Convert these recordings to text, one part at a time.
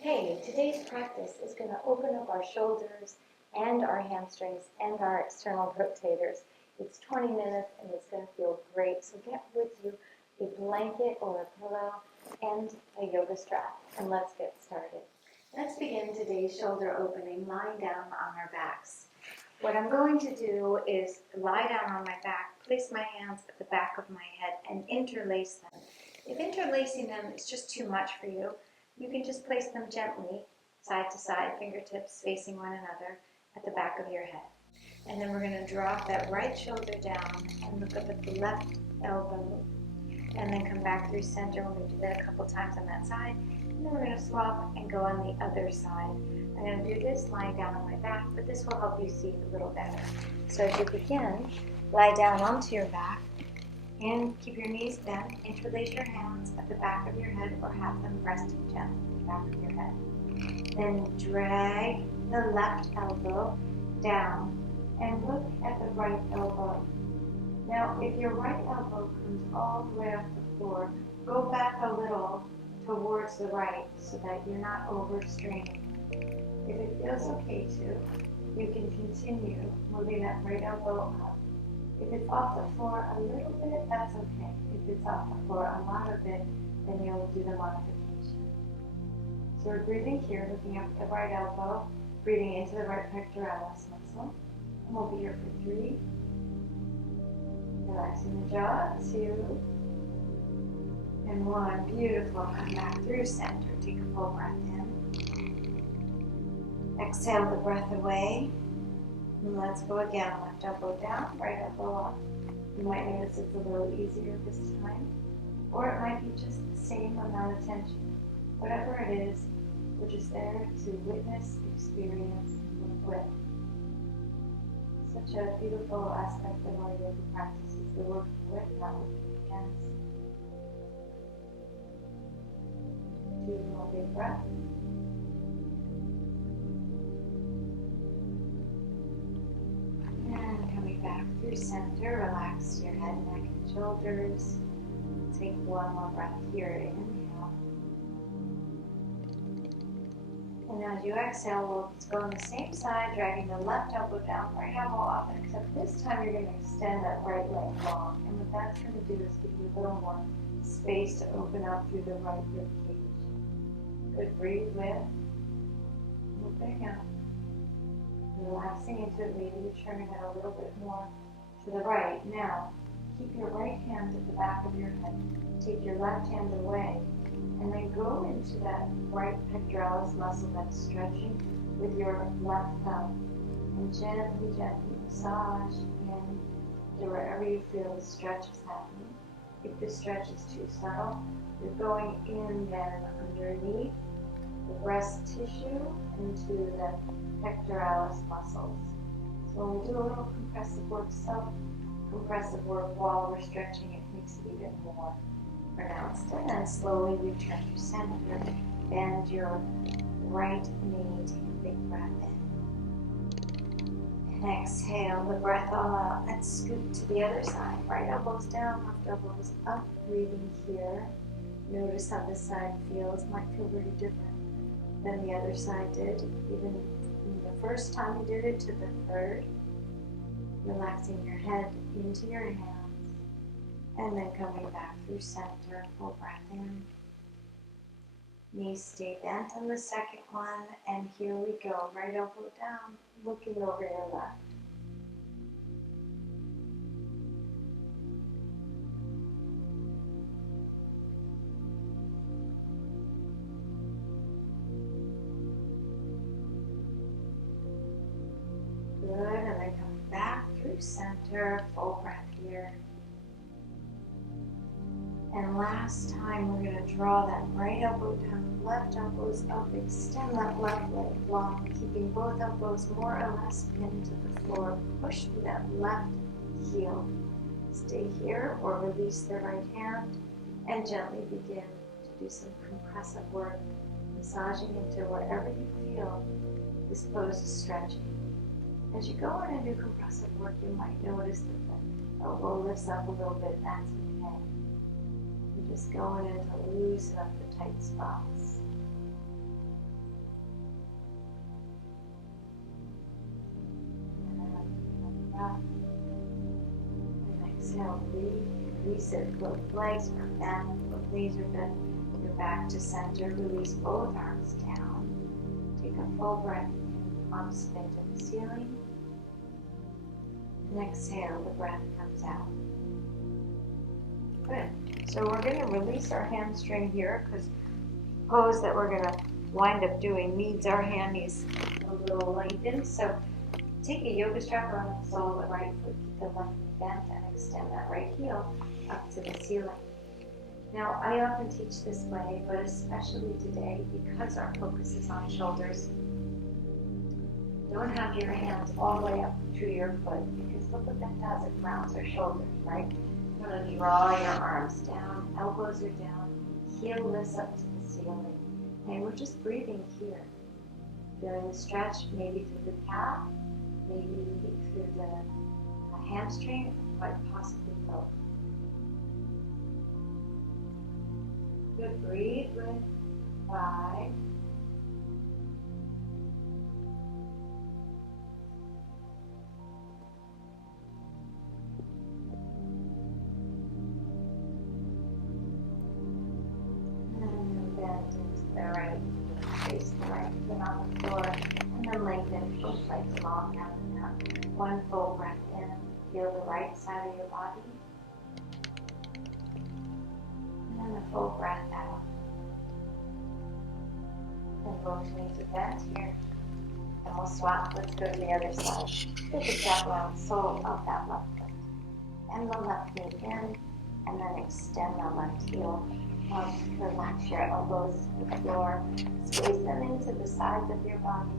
Hey, today's practice is going to open up our shoulders and our hamstrings and our external rotators. It's 20 minutes and it's going to feel great. So get with you a blanket or a pillow and a yoga strap, and let's get started. Let's begin today's shoulder opening lying down on our backs. What I'm going to do is lie down on my back, place my hands at the back of my head, and interlace them. If interlacing them is just too much for you, you can just place them gently, side to side, fingertips facing one another at the back of your head. And then we're going to drop that right shoulder down and look up at the left elbow, and then come back through center. We're going to do that a couple times on that side, and then we're going to swap and go on the other side. I'm going to do this lying down on my back, but this will help you see a little better. So as you begin, lie down onto your back, and keep your knees bent. Interlace your hands at the back of your head or have them resting gently at the back of your head. Then drag the left elbow down and look at the right elbow. Now, if your right elbow comes all the way off the floor, go back a little towards the right so that you're not overstraining. If it feels okay to, you can continue moving that right elbow up. If it's off the floor a little bit, that's okay. If it's off the floor a lot of it, then you'll do the modification. So we're breathing here, looking up at the right elbow, breathing into the right pectoralis muscle. And we'll be here for 3. Relaxing the jaw, 2. And 1. Beautiful. Come back through center. Take a full breath in. Exhale the breath away. And let's go again. Left elbow down, right elbow up. You might notice it's a little easier this time, or it might be just the same amount of tension. Whatever it is, we're just there to witness, experience, and work with. Such a beautiful aspect of our yoga practice is the working with, not working against. 2 more big breaths. And coming back through center, relax your head, neck, and shoulders. Take 1 more breath here. Inhale. And as you exhale, we'll go on the same side, dragging the left elbow down, right elbow up, except this time you're going to extend that right leg long. And what that's going to do is give you a little more space to open up through the right rib cage. Good. Breathe with. Opening up. Relaxing into it, maybe you turn your head a little bit more to the right. Now, keep your right hand at the back of your head. Take your left hand away, and then go into that right pectoralis muscle that's stretching with your left thumb. And gently, gently massage in to wherever you feel the stretch is happening. If the stretch is too subtle, you're going in then underneath the breast tissue into the pectoralis muscles. So when we do a little compressive work, self-compressive work while we're stretching, it makes it even more pronounced. And then slowly return to center. Bend your right knee. Take a big breath in. And exhale the breath all out. And scoot to the other side. Right elbows down, left elbows up. Breathing here. Notice how this side feels. Might feel very different than the other side did, even from the first time you did it to the third. Relaxing your head into your hands, and then coming back through center. Full breath in. Knees stay bent on the second one, and here we go. Right elbow down, looking over your left. Good, and then come back through center, full breath here. And last time we're going to draw that right elbow down, left elbows up, extend that left leg long, keeping both elbows more or less pinned to the floor. Push through that left heel. Stay here or release the right hand and gently begin to do some compressive work, massaging into wherever you feel this pose is stretching. As you go in and do compressive work, you might notice that the elbow lifts up a little bit. That's okay. You're just going in to loosen up the tight spots. breath. And exhale, breathe. Release it. Both legs are bent. Both knees are bent. Your back to center. Release both arms down. Take a full breath in. Arms spin to the ceiling. And exhale, the breath comes out. Good. So we're going to release our hamstring here because pose that we're going to wind up doing needs our hammies a little lengthened. So take a yoga strap around the sole of the right foot, keep the left knee bent, and extend that right heel up to the ceiling. Now, I often teach this way, but especially today, because our focus is on shoulders, don't have your hands all the way up to your foot, because look what that does. It grounds our shoulders, right? You're going to draw your arms down, elbows are down, heel lifts up to the ceiling. And we're just breathing here. Feeling the stretch, maybe through the calf, maybe through the hamstring, but possibly both. Good, breathe with 5. Face the right foot on the floor, and then lengthen both legs long out of the mat. One full breath in. Feel the right side of your body. And then a full breath out. And both knees are bent here. And we'll swap. Let's go to the other side. Take a step around the sole of that left foot. And the left knee in, and then extend the left heel. Relax your elbows to the floor. Squeeze them into the sides of your body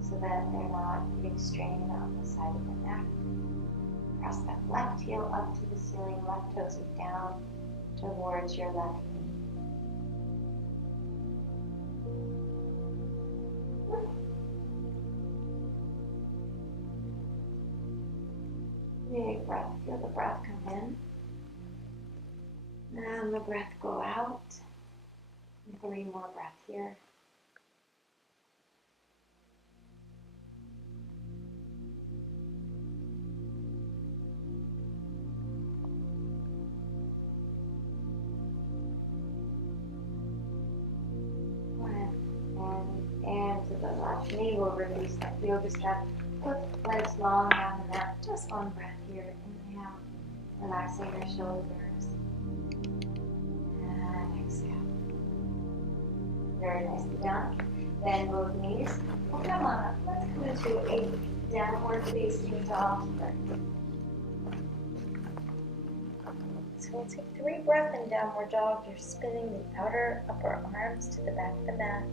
so that they're not being strained on the side of the neck. Press that left heel up to the ceiling. Left toes are down towards your left knee. Big breath. Feel the breath come in. And the breath go out. 3 more breaths here. And to the left knee, we'll release that yoga strap. Put legs long on the mat. Just one breath here. Inhale, relaxing your shoulders. Very nicely done. Bend both knees. Well, come on up. Let's come into a downward facing dog here. So we'll take 3 breaths in downward dog. You're spinning the outer upper arms to the back of the mat.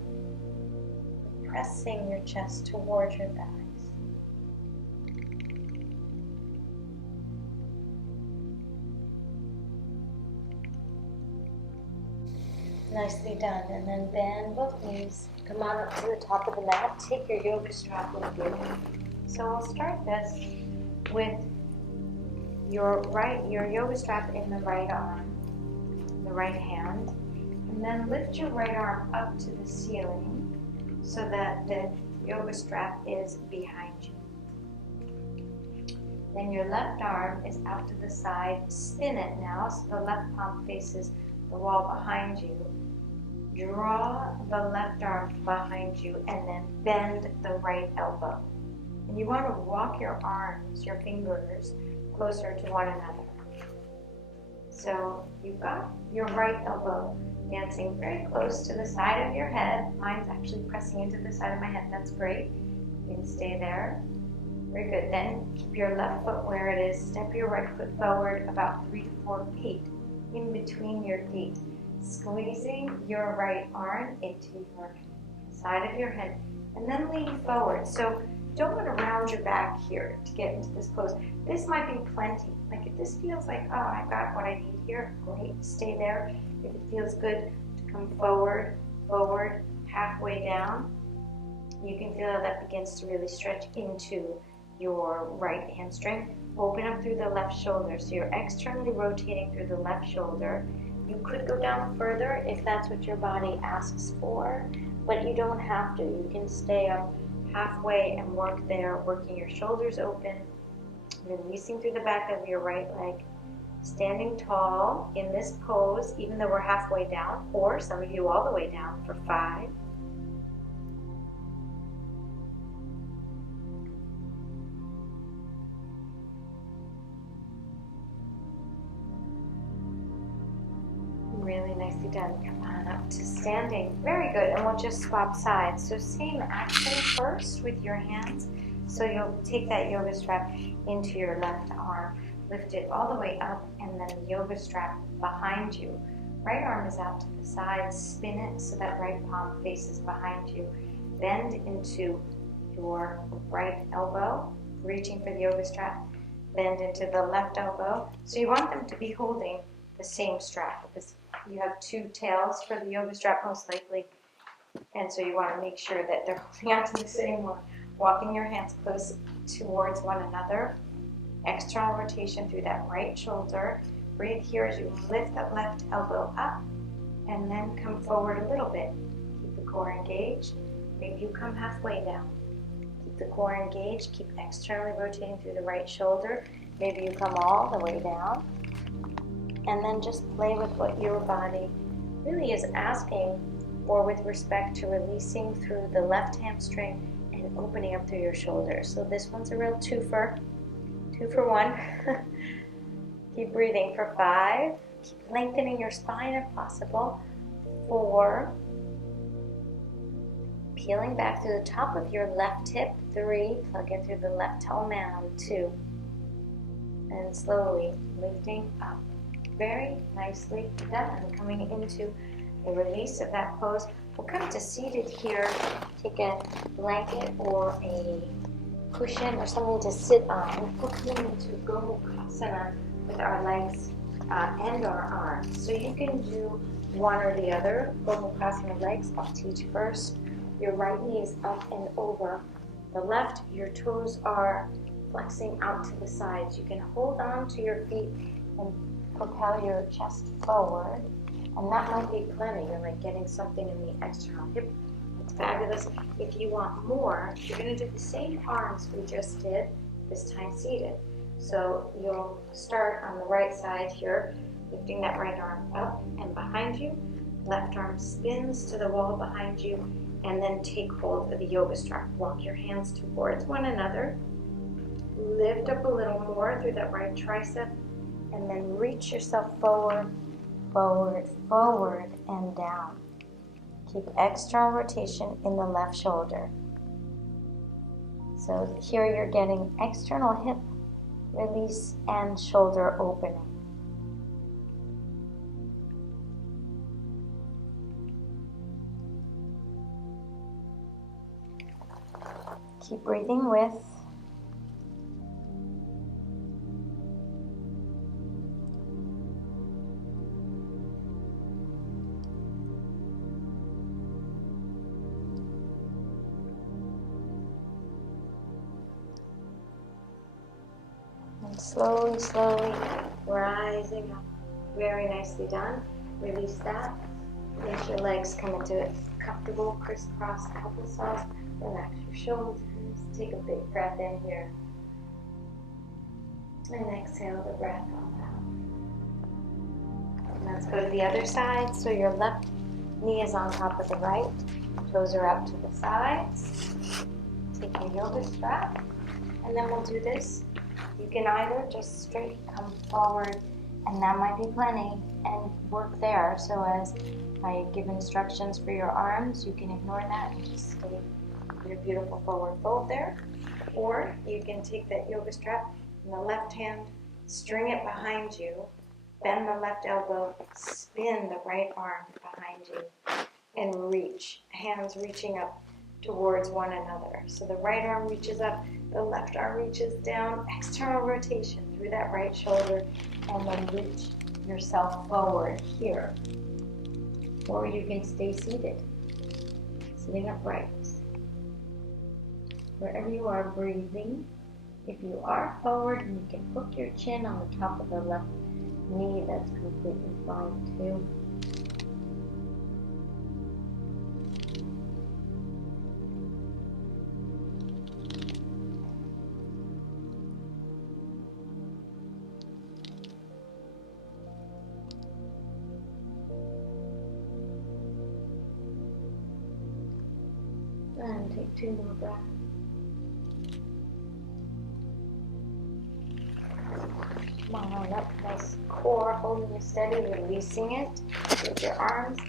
Pressing your chest towards your thighs. Nicely done. And then bend both knees. Come on up to the top of the mat. Take your yoga strap with you. So we'll start this with your yoga strap in the right arm, the right hand, and then lift your right arm up to the ceiling so that the yoga strap is behind you. Then your left arm is out to the side. Spin it now so the left palm faces the wall behind you. Draw the left arm behind you and then bend the right elbow. And you want to walk your arms, your fingers, closer to one another. So you've got your right elbow dancing very close to the side of your head. Mine's actually pressing into the side of my head. That's great. You can stay there. Very good. Then keep your left foot where it is. Step your right foot forward about 3 to 4 feet in between your feet. Squeezing your right arm into your side of your head and then lean forward. So don't want to round your back here to get into this pose. This might be plenty. Like if this feels like, oh, I've got what I need here, great, stay there. If it feels good to come forward, halfway down, you can feel how that begins to really stretch into your right hamstring. Open up through the left shoulder. So you're externally rotating through the left shoulder. You could go down further if that's what your body asks for, but you don't have to. You can stay up halfway and work there, working your shoulders open, Releasing through the back of your right leg. Standing tall in this pose, even though we're halfway down, or some of you all the way down, for 5. Really nicely done. Come on up to standing. Very good. And we'll just swap sides. So same action first with your hands. So you'll take that yoga strap into your left arm. Lift it all the way up, and then the yoga strap behind you. Right arm is out to the side. Spin it so that right palm faces behind you. Bend into your right elbow, reaching for the yoga strap. Bend into the left elbow. So you want them to be holding the same strap, because you have 2 tails for the yoga strap most likely, and so you want to make sure that they're holding onto the same one. Walking your hands close towards one another. External rotation through that right shoulder. Breathe here as you lift that left elbow up, and then come forward a little bit. Keep the core engaged. Maybe you come halfway down. Keep the core engaged. Keep externally rotating through the right shoulder. Maybe you come all the way down. And then just play with what your body really is asking for with respect to releasing through the left hamstring and opening up through your shoulders. So this one's a real twofer. 2 for 1. Keep breathing for 5. Keep lengthening your spine if possible. 4. Peeling back through the top of your left hip. 3. Plug in through the left toe mound. 2. And slowly lifting up. Very nicely done. Coming into the release of that pose. We'll come to seated here. Take a blanket or a cushion or something to sit on. We're coming into Gomukhasana with our legs and our arms. So you can do one or the other. Gomukhasana legs, I'll teach first. Your right knee is up and over the left. Your toes are flexing out to the sides. You can hold on to your feet and propel your chest forward, and that might be plenty. You're like getting something in the external hip. It's fabulous. If you want more, you're going to do the same arms we just did, this time seated. So you'll start on the right side here, lifting that right arm up and behind you. Left arm spins to the wall behind you, and then take hold of the yoga strap. Walk your hands towards one another. Lift up a little more through that right tricep, and then reach yourself forward, forward, forward, and down. Keep external rotation in the left shoulder. So here you're getting external hip release and shoulder opening. Keep breathing with. And slowly, slowly rising up. Very nicely done. Release that. Make your legs come into a comfortable crisscross applesauce. Relax your shoulders. Take a big breath in here. And exhale the breath on out. And let's go to the other side. So your left knee is on top of the right. Toes are out to the sides. Take your yoga strap. And then we'll do this. You can either just straight come forward, and that might be plenty, and work there. So as I give instructions for your arms, you can ignore that and just stay your beautiful forward fold there. Or you can take that yoga strap in the left hand, string it behind you, bend the left elbow, spin the right arm behind you, and reach, hands reaching up towards one another. So the right arm reaches up, the left arm reaches down, external rotation through that right shoulder, and then reach yourself forward here. Or you can stay seated, sitting upright. Wherever you are breathing, if you are forward and you can hook your chin on the top of the left knee, that's completely fine too. And take 2 more breaths. Come on up, nice core, holding it steady, releasing it with your arms.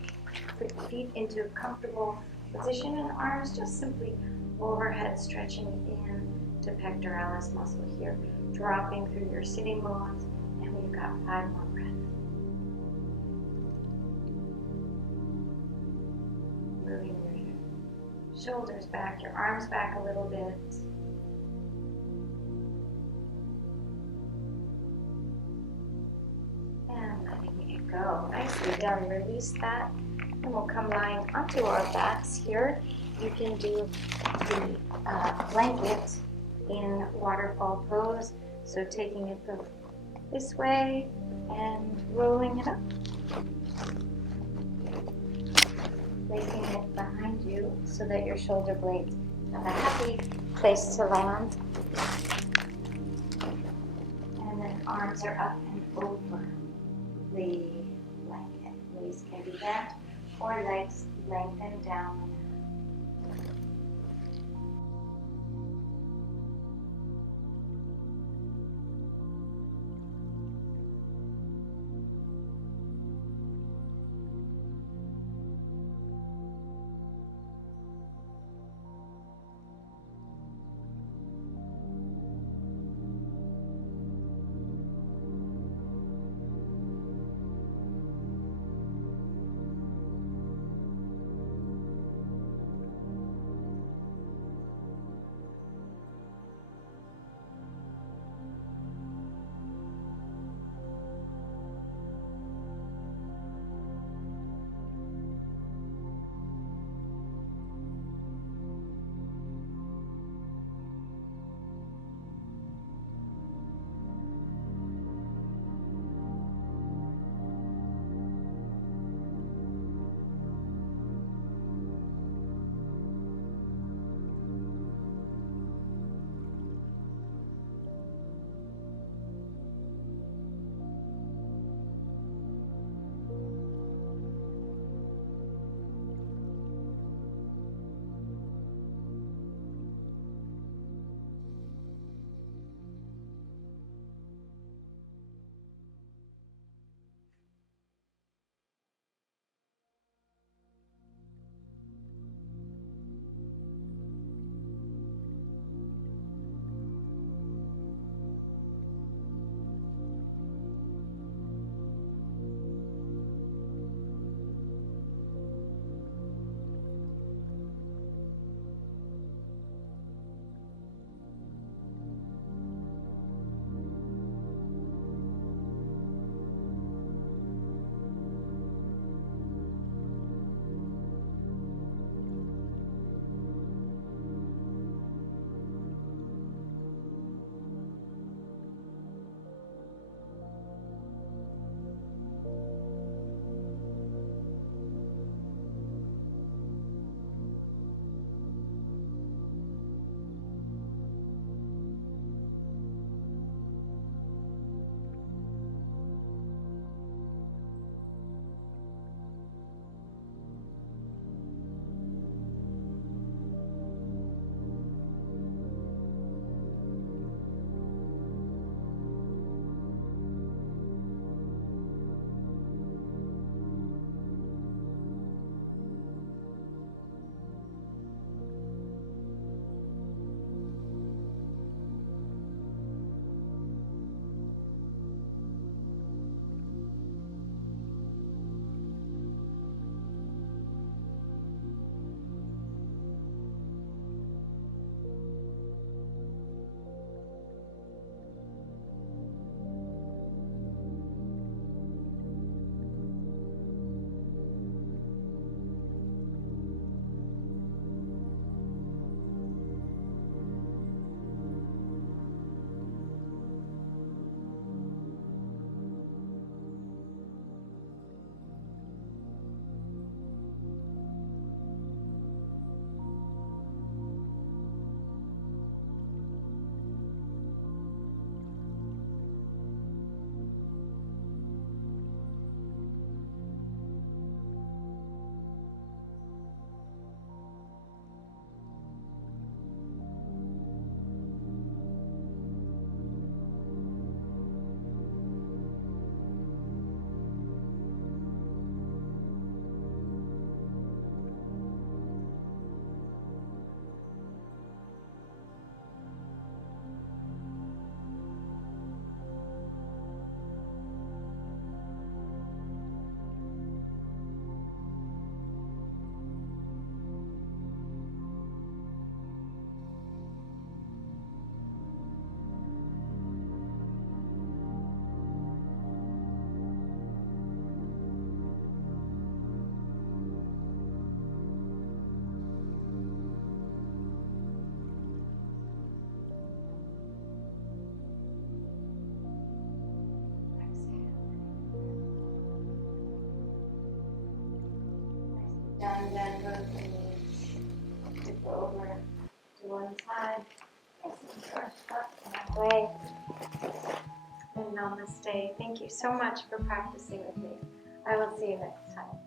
Put your feet into a comfortable position and arms just simply overhead, stretching in to pectoralis muscle here, dropping through your sitting bones, and we've got 5 more breaths. Moving your shoulders back, your arms back a little bit. And letting it go. Nicely done. Release that. And we'll come lying onto our backs here. You can do the blanket in waterfall pose. So taking it this way and rolling it up. Placing it behind you so that your shoulder blades have a happy place to land. And then arms are up and over the blanket. Knees can be bent or legs lengthen down. bend the knees. Tip over to one side. Nice and short, up and away. And namaste. Thank you so much for practicing with me. I will see you next time.